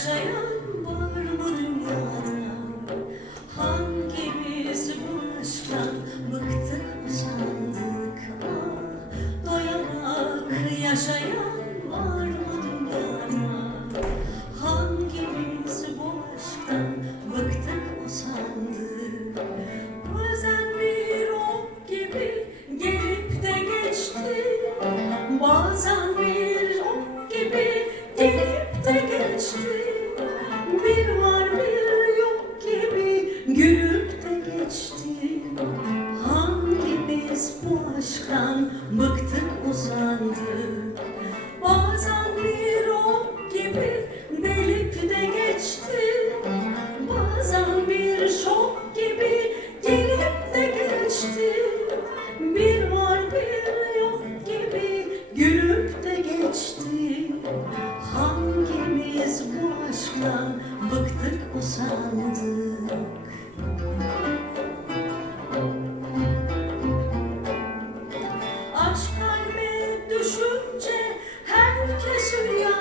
yaşayan var bu dünyada? Hangimiz bu aşktan bıktık Doyarak yaşayan var aşktan bıktık usandık? Bazen bir ok gibi delip de geçti. Bazen bir şok gibi gelip de geçti. Bir var bir yok gibi gülüp de geçti. Hangimiz bu aşktan bıktık usandık?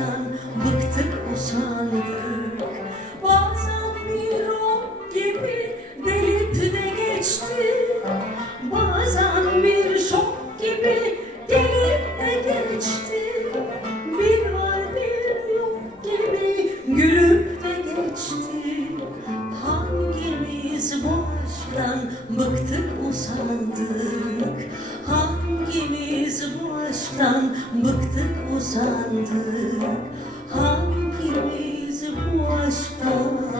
aşktan bıktık usandık? Bazen bir ok gibi delip de geçti. Bazen bir şok gibi gelip de geçti. Bir var bir yok gibi gülüp de geçti. Hangimiz bu aşktan bıktık usandık? Hangimiz bu aşktan bıktık usandık? Hangimiz bu aşktan